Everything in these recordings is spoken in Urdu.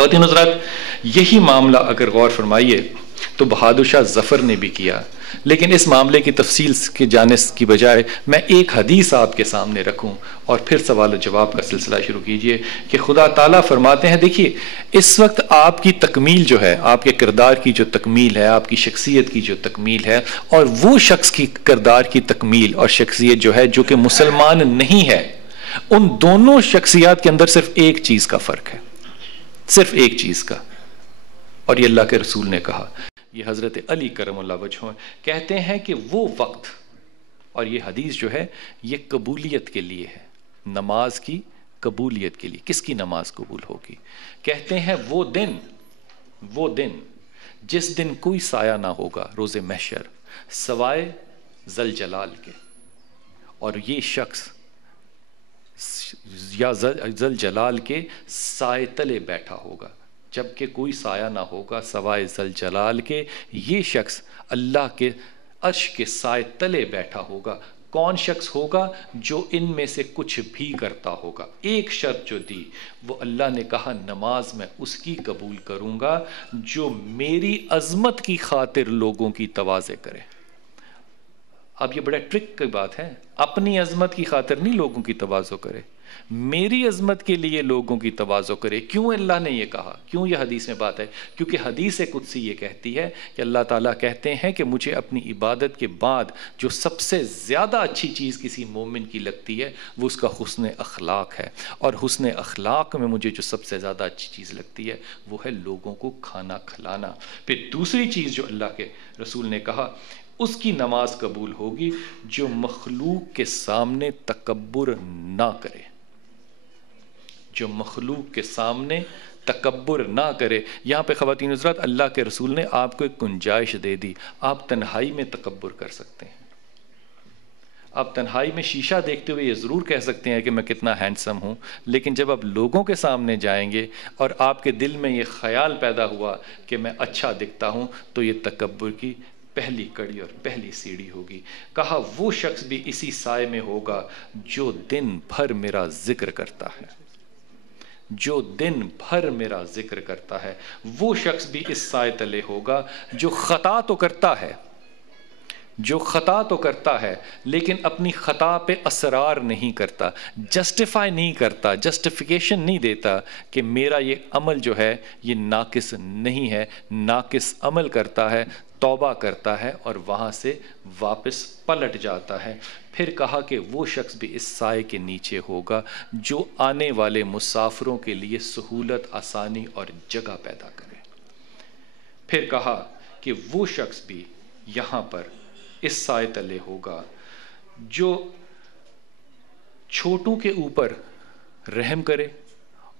خواتین حضرات، یہی معاملہ اگر غور فرمائیے تو بہادر شاہ ظفر نے بھی کیا، لیکن اس معاملے کی تفصیل کے جانے کی بجائے میں ایک حدیث آپ کے سامنے رکھوں اور پھر سوال و جواب کا سلسلہ شروع کیجئے کہ خدا تعالیٰ فرماتے ہیں، دیکھیے اس وقت آپ کی تکمیل جو ہے، آپ کے کردار کی جو تکمیل ہے، آپ کی شخصیت کی جو تکمیل ہے، اور وہ شخص کی کردار کی تکمیل اور شخصیت جو ہے جو کہ مسلمان نہیں ہے، ان دونوں شخصیات کے اندر صرف ایک چیز کا فرق ہے، صرف ایک چیز کا، اور یہ اللہ کے رسول نے کہا، یہ حضرت علی کرم اللہ وجہہ کہتے ہیں کہ وہ وقت، اور یہ حدیث جو ہے یہ قبولیت کے لیے ہے، نماز کی قبولیت کے لیے، کس کی نماز قبول ہوگی؟ کہتے ہیں وہ دن جس دن کوئی سایہ نہ ہوگا روز محشر سوائے ذل جلال کے، اور یہ شخص یا ذل جلال کے سائے تلے بیٹھا ہوگا، جبکہ کوئی سایہ نہ ہوگا سوائے ذل جلال کے، یہ شخص اللہ کے عرش کے سائے تلے بیٹھا ہوگا۔ کون شخص ہوگا؟ جو ان میں سے کچھ بھی کرتا ہوگا۔ ایک شرط جو دی وہ اللہ نے کہا نماز میں اس کی قبول کروں گا جو میری عظمت کی خاطر لوگوں کی تواضع کرے۔ اب یہ بڑا ٹرک کی بات ہے، اپنی عظمت کی خاطر نہیں لوگوں کی تواضع کرے، میری عظمت کے لیے لوگوں کی تواضع کرے۔ کیوں اللہ نے یہ کہا؟ کیوں یہ حدیث میں بات ہے؟ کیونکہ حدیث قدسی یہ کہتی ہے کہ اللہ تعالیٰ کہتے ہیں کہ مجھے اپنی عبادت کے بعد جو سب سے زیادہ اچھی چیز کسی مومن کی لگتی ہے وہ اس کا حسن اخلاق ہے، اور حسن اخلاق میں مجھے جو سب سے زیادہ اچھی چیز لگتی ہے وہ ہے لوگوں کو کھانا کھلانا۔ پھر دوسری چیز جو اللہ کے رسول نے کہا، اس کی نماز قبول ہوگی جو مخلوق کے سامنے تکبر نہ کرے، جو مخلوق کے سامنے تکبر نہ کرے۔ یہاں پہ خواتین حضرات اللہ کے رسول نے آپ کو ایک گنجائش دے دی، آپ تنہائی میں تکبر کر سکتے ہیں، آپ تنہائی میں شیشہ دیکھتے ہوئے یہ ضرور کہہ سکتے ہیں کہ میں کتنا ہینڈسم ہوں، لیکن جب آپ لوگوں کے سامنے جائیں گے اور آپ کے دل میں یہ خیال پیدا ہوا کہ میں اچھا دکھتا ہوں، تو یہ تکبر کی پہلی کڑی اور پہلی سیڑھی ہوگی۔ کہا وہ شخص بھی اسی سائے میں ہوگا جو دن بھر میرا ذکر کرتا ہے، جو دن بھر میرا ذکر کرتا ہے۔ وہ شخص بھی اس سائے تلے ہوگا جو خطا تو کرتا ہے، جو خطا تو کرتا ہے لیکن اپنی خطا پہ اصرار نہیں کرتا، جسٹیفائی نہیں کرتا، جسٹیفیکیشن نہیں دیتا کہ میرا یہ عمل جو ہے یہ ناقص نہیں ہے، ناقص عمل کرتا ہے، توبہ کرتا ہے اور وہاں سے واپس پلٹ جاتا ہے۔ پھر کہا کہ وہ شخص بھی اس سائے کے نیچے ہوگا جو آنے والے مسافروں کے لیے سہولت، آسانی اور جگہ پیدا کرے۔ پھر کہا کہ وہ شخص بھی یہاں پر اس سائے تلے ہوگا جو چھوٹوں کے اوپر رحم کرے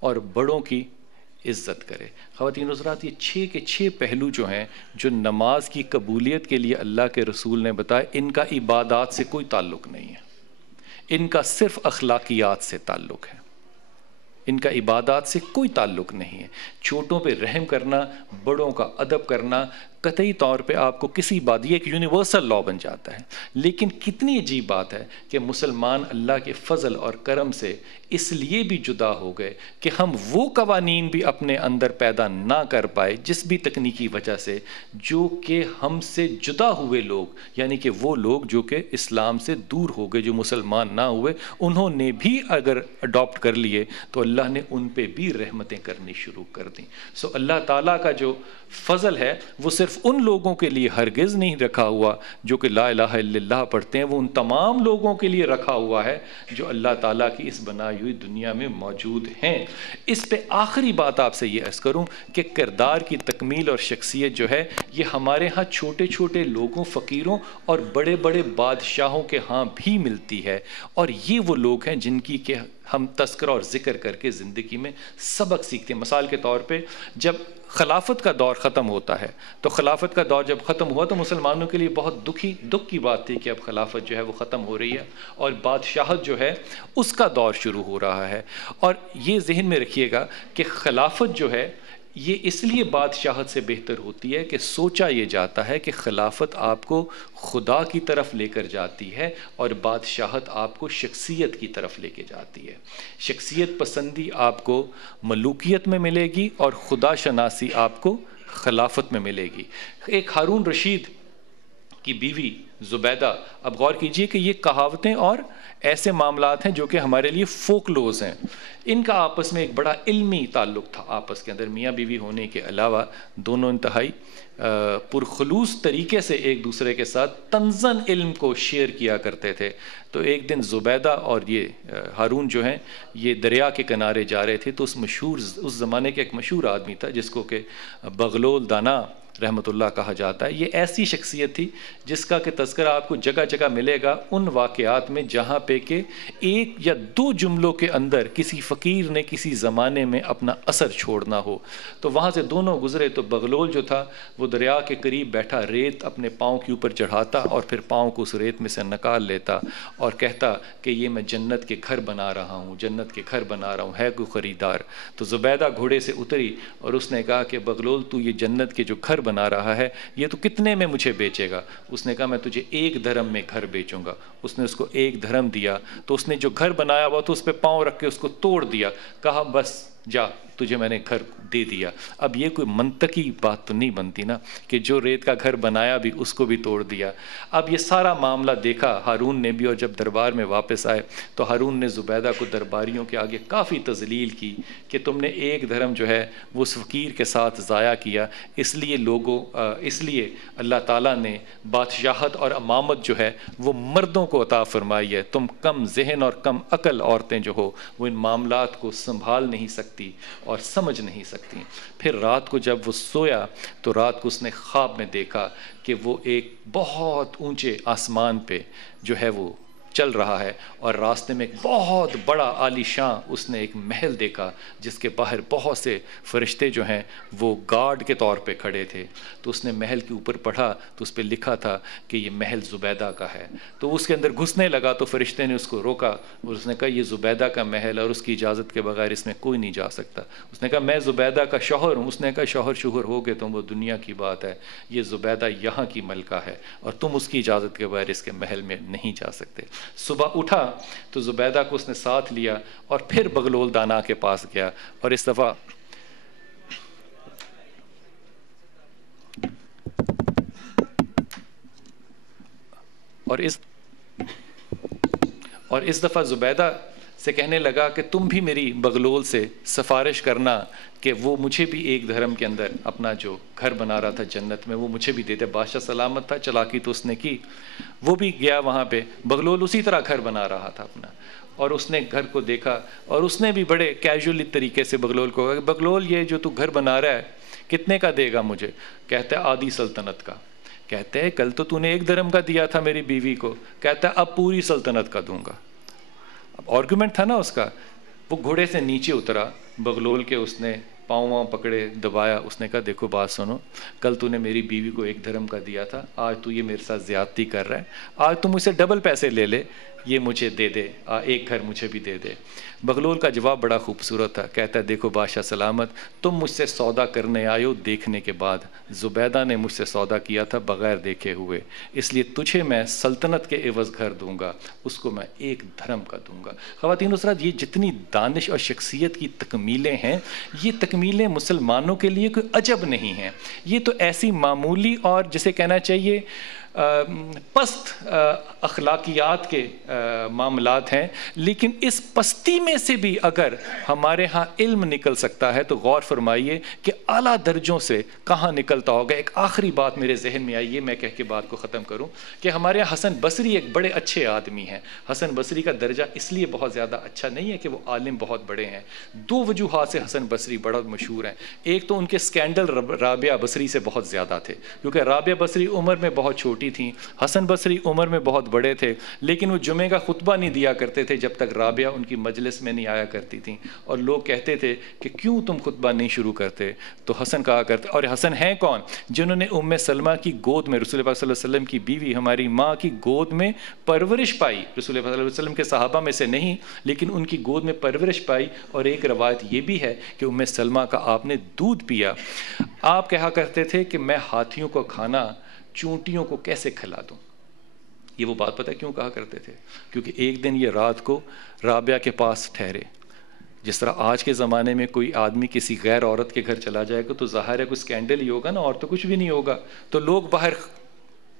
اور بڑوں کی عزت کرے۔ خواتین حضرات، یہ 6 کے 6 پہلو جو ہیں جو نماز کی قبولیت کے لیے اللہ کے رسول نے بتایا، ان کا عبادات سے کوئی تعلق نہیں ہے، ان کا صرف اخلاقیات سے تعلق ہے، ان کا عبادات سے کوئی تعلق نہیں ہے۔ چھوٹوں پہ رحم کرنا، بڑوں کا ادب کرنا، قطعی طور پہ آپ کو کسی بات، یہ ایک یونیورسل لا بن جاتا ہے۔ لیکن کتنی عجیب بات ہے کہ مسلمان اللہ کے فضل اور کرم سے اس لیے بھی جدا ہو گئے کہ ہم وہ قوانین بھی اپنے اندر پیدا نہ کر پائے جس بھی تکنیکی وجہ سے، جو کہ ہم سے جدا ہوئے لوگ، یعنی کہ وہ لوگ جو کہ اسلام سے دور ہو گئے، جو مسلمان نہ ہوئے، انہوں نے بھی اگر اڈاپٹ کر لیے تو اللہ نے ان پہ بھی رحمتیں کرنی شروع کر دیں۔ سو اللہ تعالیٰ کا جو فضل ہے وہ صرف ان لوگوں کے لیے ہرگز نہیں رکھا ہوا جو کہ لا الہ الا اللہ پڑھتے ہیں، وہ ان تمام لوگوں کے لیے رکھا ہوا ہے جو اللہ تعالیٰ کی اس بنائی ہوئی دنیا میں موجود ہیں۔ اس پہ آخری بات آپ سے یہ عرض کروں کہ کردار کی تکمیل اور شخصیت جو ہے یہ ہمارے ہاں چھوٹے چھوٹے لوگوں، فقیروں اور بڑے بڑے بادشاہوں کے ہاں بھی ملتی ہے، اور یہ وہ لوگ ہیں جن کی کہ ہم تذکرہ اور ذکر کر کے زندگی میں سبق سیکھتے ہیں۔ مثال کے طور پہ جب خلافت کا دور ختم ہوتا ہے تو خلافت کا دور جب ختم ہوا تو مسلمانوں کے لیے بہت دکھ کی بات تھی کہ اب خلافت جو ہے وہ ختم ہو رہی ہے اور بادشاہت جو ہے اس کا دور شروع ہو رہا ہے۔ اور یہ ذہن میں رکھیے گا کہ خلافت جو ہے یہ اس لیے بادشاہت سے بہتر ہوتی ہے کہ سوچا یہ جاتا ہے کہ خلافت آپ کو خدا کی طرف لے کر جاتی ہے اور بادشاہت آپ کو شخصیت کی طرف لے کے جاتی ہے. شخصیت پسندی آپ کو ملوکیت میں ملے گی اور خدا شناسی آپ کو خلافت میں ملے گی. ایک ہارون رشید کی بیوی زبیدہ، اب غور کیجئے کہ یہ کہاوتیں اور ایسے معاملات ہیں جو کہ ہمارے لیے فوکلوز ہیں. ان کا آپس میں ایک بڑا علمی تعلق تھا آپس کے اندر. میاں بیوی ہونے کے علاوہ دونوں انتہائی پرخلوص طریقے سے ایک دوسرے کے ساتھ تنزن علم کو شیئر کیا کرتے تھے. تو ایک دن زبیدہ اور یہ ہارون جو ہیں یہ دریا کے کنارے جا رہے تھے، تو اس زمانے کے ایک مشہور آدمی تھا جس کو کہ بغلول دانا رحمۃ اللہ کہا جاتا ہے. یہ ایسی شخصیت تھی جس کا کہ تذکرہ آپ کو جگہ جگہ ملے گا ان واقعات میں جہاں پہ کہ ایک یا دو جملوں کے اندر کسی فقیر نے کسی زمانے میں اپنا اثر چھوڑنا ہو. تو وہاں سے دونوں گزرے تو بغلول جو تھا وہ دریا کے قریب بیٹھا ریت اپنے پاؤں کے اوپر چڑھاتا اور پھر پاؤں کو اس ریت میں سے نکال لیتا اور کہتا کہ یہ میں جنت کے گھر بنا رہا ہوں، جنت کے گھر بنا رہا ہوں، ہے کوئی خریدار؟ تو زبیدہ گھوڑے سے اتری اور اس نے کہا کہ بغلول تو یہ جنت کے جو گھر بنا رہا ہے یہ تو کتنے میں مجھے بیچے گا؟ اس نے کہا میں تجھے 1 درہم میں گھر بیچوں گا. اس نے اس کو 1 درہم دیا. تو اس نے جو گھر بنایا ہوا تو اس پہ پاؤں رکھ کے اس کو توڑ دیا. کہا بس جا، تجھے میں نے گھر دے دیا. اب یہ کوئی منطقی بات تو نہیں بنتی نا کہ جو ریت کا گھر بنایا بھی اس کو بھی توڑ دیا. اب یہ سارا معاملہ دیکھا ہارون نے بھی، اور جب دربار میں واپس آئے تو ہارون نے زبیدہ کو درباریوں کے آگے کافی تذلیل کی کہ تم نے 1 درہم جو ہے وہ اس فقیر کے ساتھ ضائع کیا. اس لیے اللہ تعالیٰ نے بادشاہت اور امامت جو ہے وہ مردوں کو عطا فرمائی ہے. تم کم ذہن اور کم عقل عورتیں جو ہو وہ ان معاملات کو سنبھال نہیں سکتی اور سمجھ نہیں سکتی. پھر رات کو جب وہ سویا تو رات کو اس نے خواب میں دیکھا کہ وہ ایک بہت اونچے آسمان پہ جو ہے وہ چل رہا ہے اور راستے میں ایک بہت بڑا عالی شان اس نے ایک محل دیکھا جس کے باہر بہت سے فرشتے جو ہیں وہ گارڈ کے طور پہ کھڑے تھے. تو اس نے محل کے اوپر پڑھا تو اس پہ لکھا تھا کہ یہ محل زبیدہ کا ہے. تو اس کے اندر گھسنے لگا تو فرشتے نے اس کو روکا اور اس نے کہا یہ زبیدہ کا محل اور اس کی اجازت کے بغیر اس میں کوئی نہیں جا سکتا. اس نے کہا میں زبیدہ کا شوہر ہوں. اس نے کہا شوہر ہو گئے تم وہ دنیا کی بات ہے، یہ زبیدہ یہاں کی ملکہ ہے اور تم اس کی اجازت کے بغیر اس کے محل میں نہیں جا سکتے. صبح اٹھا تو زبیدہ کو اس نے ساتھ لیا اور پھر بغلول دانا کے پاس گیا اور اس دفعہ زبیدہ سے کہنے لگا کہ تم بھی میری بغلول سے سفارش کرنا کہ وہ مجھے بھی 1 درہم کے اندر اپنا جو گھر بنا رہا تھا جنت میں وہ مجھے بھی دیتے. بادشاہ سلامت تھا، چلاکی تو اس نے کی. وہ بھی گیا وہاں پہ، بغلول اسی طرح گھر بنا رہا تھا اپنا، اور اس نے گھر کو دیکھا اور اس نے بھی بڑے کیجولی طریقے سے بغلول کو کہا کہ بغلول یہ جو تو گھر بنا رہا ہے کتنے کا دے گا مجھے؟ کہتا ہے آدھی سلطنت کا. کہتے ہیں کل تو نے 1 درہم کا دیا تھا میری بیوی کو. کہتا ہے اب پوری سلطنت کا دوں گا. اب آرگومنٹ تھا نا اس کا. وہ گھوڑے سے نیچے اترا بغلول کے، اس نے پاؤں پکڑے دبایا. اس نے کہا دیکھو بات سنو، کل تو نے میری بیوی کو 1 درہم کا دیا تھا، آج تو یہ میرے ساتھ زیادتی کر رہا ہے. آج تو مجھ سے ڈبل پیسے لے لے، یہ مجھے دے دے، 1 گھر مجھے بھی دے دے. بغلول کا جواب بڑا خوبصورت تھا. کہتا ہے دیکھو بادشاہ سلامت، تم مجھ سے سودا کرنے آئے ہو دیکھنے کے بعد. زبیدہ نے مجھ سے سودا کیا تھا بغیر دیکھے ہوئے، اس لیے تجھے میں سلطنت کے عوض گھر دوں گا، اس کو میں 1 درہم کا دوں گا. خواتین و حضرات، یہ جتنی دانش اور شخصیت کی تکمیلیں ہیں یہ تکمیلیں مسلمانوں کے لیے کوئی عجب نہیں ہیں. یہ تو ایسی معمولی اور جسے کہنا چاہیے پست اخلاقیات کے معاملات ہیں، لیکن اس پستی میں سے بھی اگر ہمارے ہاں علم نکل سکتا ہے تو غور فرمائیے کہ اعلیٰ درجوں سے کہاں نکلتا ہوگا. ایک آخری بات میرے ذہن میں آئی، یہ میں کہہ کے بات کو ختم کروں کہ ہمارے یہاں حسن بصری ایک بڑے اچھے آدمی ہیں. حسن بصری کا درجہ اس لیے بہت زیادہ اچھا نہیں ہے کہ وہ عالم بہت بڑے ہیں. 2 وجوہات سے حسن بصری بڑا مشہور ہیں. ایک تو ان کے سکینڈل رابعہ بصری سے بہت زیادہ تھے، کیونکہ رابعہ بصری عمر میں بہت چھوٹی چھوٹی تھیں. حسن بصری عمر میں بہت بڑے تھے لیکن وہ جمعے کا خطبہ نہیں دیا کرتے تھے جب تک رابعہ ان کی مجلس میں نہیں آیا کرتی تھیں. اور لوگ کہتے تھے کہ کیوں تم خطبہ نہیں شروع کرتے؟ تو حسن کہا کرتے، اور حسن ہیں کون؟ جنہوں نے ام سلمہ کی گود میں، رسول اللہ صلی اللہ علیہ وسلم کی بیوی، ہماری ماں کی گود میں پرورش پائی. رسول اللہ صلی اللہ علیہ وسلم کے صحابہ میں سے نہیں لیکن ان کی گود میں پرورش پائی. اور ایک روایت یہ بھی ہے کہ ام سلمہ کا آپ نے دودھ پیا. آپ کہا کرتے تھے کہ میں ہاتھیوں کو کھانا چونٹیوں کو کیسے کھلا دوں. یہ وہ بات پتہ ہے کیوں کہا کرتے تھے؟ کیونکہ ایک دن یہ رات کو رابعہ کے پاس ٹھہرے. جس طرح آج کے زمانے میں کوئی آدمی کسی غیر عورت کے گھر چلا جائے گا تو ظاہر ہے کوئی سکینڈل ہی ہوگا نا، اور تو کچھ بھی نہیں ہوگا. تو لوگ باہر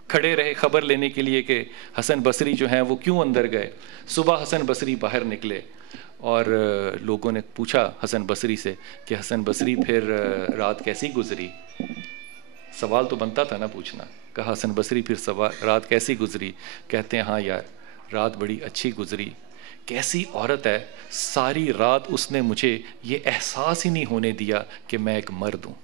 کھڑے رہے خبر لینے کے لیے کہ حسن بصری جو ہیں وہ کیوں اندر گئے. صبح حسن بصری باہر نکلے اور لوگوں نے پوچھا حسن بصری سے کہ حسن بصری پھر رات کیسی گزری؟ سوال تو بنتا تھا نا پوچھنا. کہا حسن بصری پھر رات کیسی گزری؟ کہتے ہیں ہاں یار رات بڑی اچھی گزری. کیسی عورت ہے، ساری رات اس نے مجھے یہ احساس ہی نہیں ہونے دیا کہ میں ایک مرد ہوں.